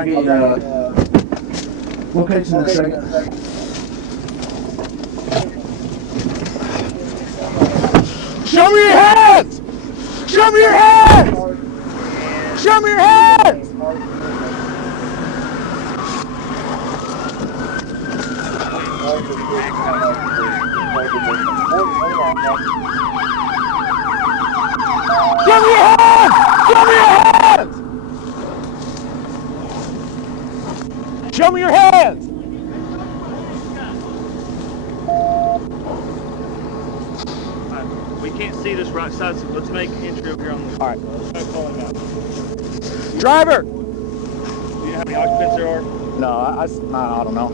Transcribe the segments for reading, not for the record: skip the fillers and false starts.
I'll get you location in a second. Show me your hands! Show me your hands! Show me your hands! Show me your hands! Show me your hands! Show me your hands! We can't see this right side, so let's make entry over here on the... All right. Let's call him out. Driver! Do you know how many occupants there are? No, I don't know.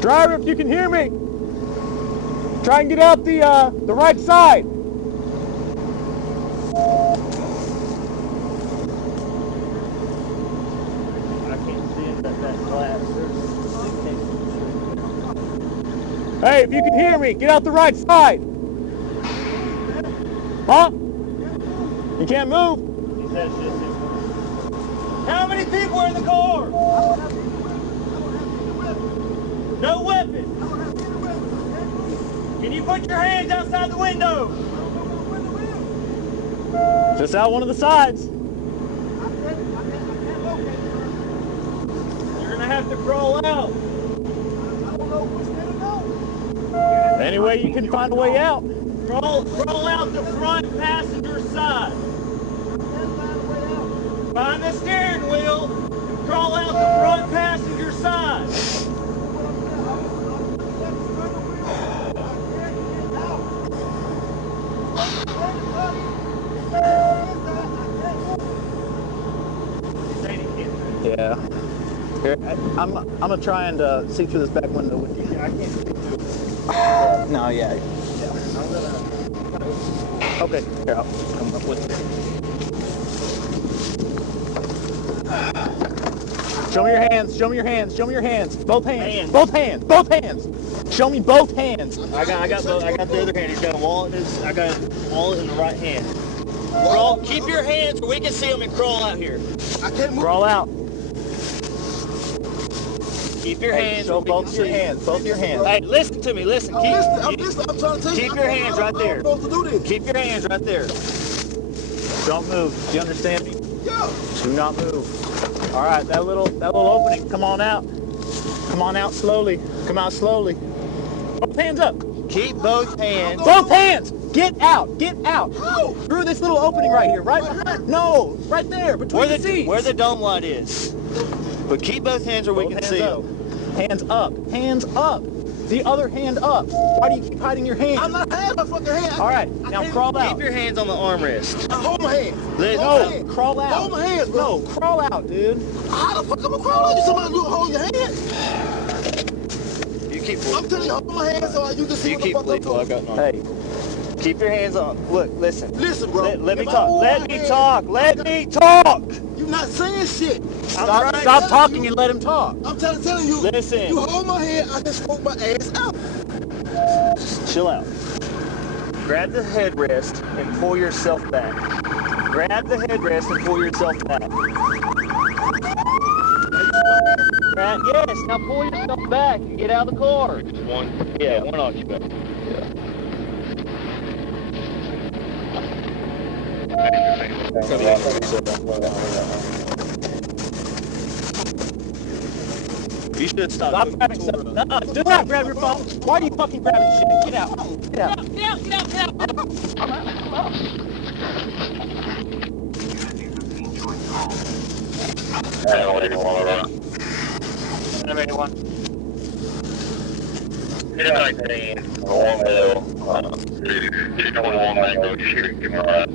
Driver, if you can hear me, try and get out the right side. I can't see it, that glass. Hey, if you can hear me, get out the right side. Huh? You can't move? He says this is... How many people are in the car? No weapon. Can you put your hands outside the window? Just out one of the sides. You're gonna have to crawl out. Any way you can find a way out. Crawl out the front passenger side. Find the steering wheel and crawl out the front passenger side. Yeah. Here, I'm gonna try and see through this back window with you. I can't see through it. No, yeah. I'm gonna... Okay, here, I'll come up with you. Show me your hands, show me your hands, show me your hands. Both hands, both hands, both hands. Show me both hands. I got the other hand. He's got a wallet in his, I got a wallet in the right hand. Keep your hands where we can see them and crawl out here. I can't move. Crawl out. Keep your hands. Show both your hands, both your hands. Hey, listen to me, listen. I'm listening. I'm trying to tell you. Keep your hands right there. I'm supposed to do this. Keep your hands right there. Don't move. Do you understand me? Yeah. Do not move. All right, that little opening. Come on out. Come on out slowly. Come out slowly. Both hands up. Keep both hands. Both hands. Get out. Get out. How? Through this little opening right here. Right behind. No, right there. Between the seats. Where the dome light is. But keep both hands where we can see them. Hands up. Hands up. The other hand up. Why do you keep hiding your hand? I'm not having my fucking hand. All right, now crawl out. Keep your hands on the armrest. Hold my hand. No, crawl out. Hold my hands, bro. No, crawl out, dude. How the fuck am I crawl out? You somebody hold your hand? You keep. I'm telling you, hold my hand so you can see what the fuck I'm doing. Hey, keep your hands on. Look, listen. Listen, bro. Let me If I talk. move Let my me hand, talk. Let me talk. You're not saying shit. stop talking and let him talk. I'm telling you. Listen. You hold my hand, I can smoke my ass out. Chill out. Grab the headrest and pull yourself back. Grab the headrest and pull yourself back. Yes, now pull yourself back and get out of the car. Just one? Yeah, one occupant. You should stop grabbing stuff. No, do not grab your phone. Why are you fucking grabbing shit? Get out. Get out. Get out, get out, get out. I'm out. Anyone? It's like saying, long hill, you don't want to go shoot your mind.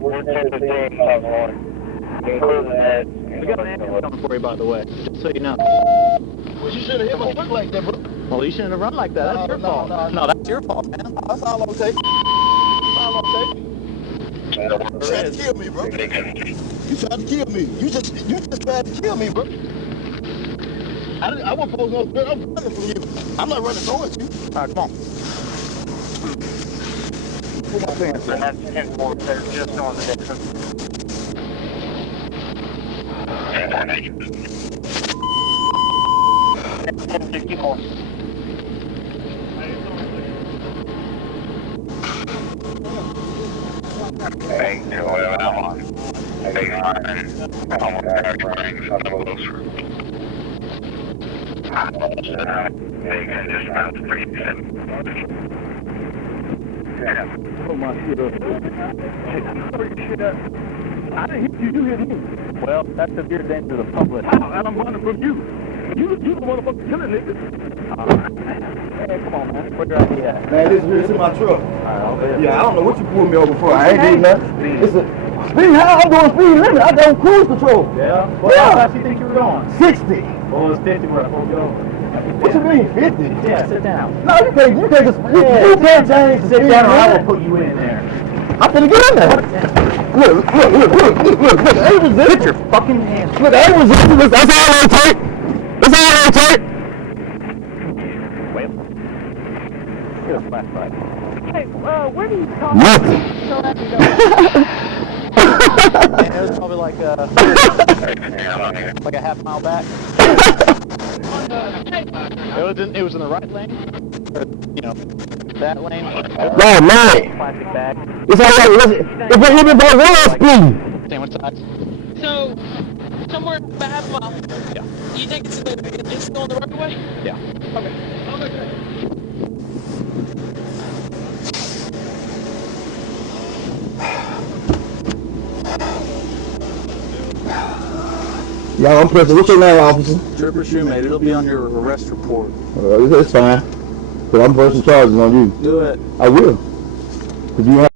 We're going to see one. Including that. We got an ambulance coming for you, by the way, just so you know. Well, you shouldn't hit my foot like that, bro. Well, you shouldn't have run like that. That's your fault. No, that's your fault, man. That's all I'm saying. That's all I'm saying. You tried to kill me, bro. You tried to kill me. You just tried to kill me, bro. I wasn't supposed to know. I'm running from you. I'm not running towards you. All right, come on. Pull my pants in. That's 10-4, they're just on the distance. 10-54. Hey, whatever I'm on. They got an almost running son of a loser. They can just mount the free set. Yeah. Pull my shit up. Pull your shit up. I didn't hit you, you hit me. Well, that's a severe danger to the public. How? And I'm running from you. You the motherfucker killing niggas. Hey, come on, man. Where your ID at? Man, this is my truck. Alright, Yeah, I don't know what you pulled me over for. I ain't doing nothing. It's a speed. How I'm doing speed limit? I got cruise control. Yeah? Well, how fast you think you were going? 60. Well, it was 50 where I pulled you over. What you mean 50? Yeah, sit down. No, you can't change the Sit down or I will put you in there. I'm finna get in there. Look, I was there. Put your fucking hands. Look, I was there. That's all I take. That's all I take. Wait. Get a flashlight. Hey, where do you come Nothing. so that you Man, it was probably like a half mile back. It was in the right lane, or that lane. No, man. Plastic bag. It's all right. If it even by one speed. Same with size. So, somewhere about half a mile. Yeah. You think it's going the right way? Yeah. Okay. Yeah, I'm pressing. What's your name, officer? Trooper Shumate. It'll be on your arrest report. It's fine. But I'm pressing charges on you. Do it. I will. Cause you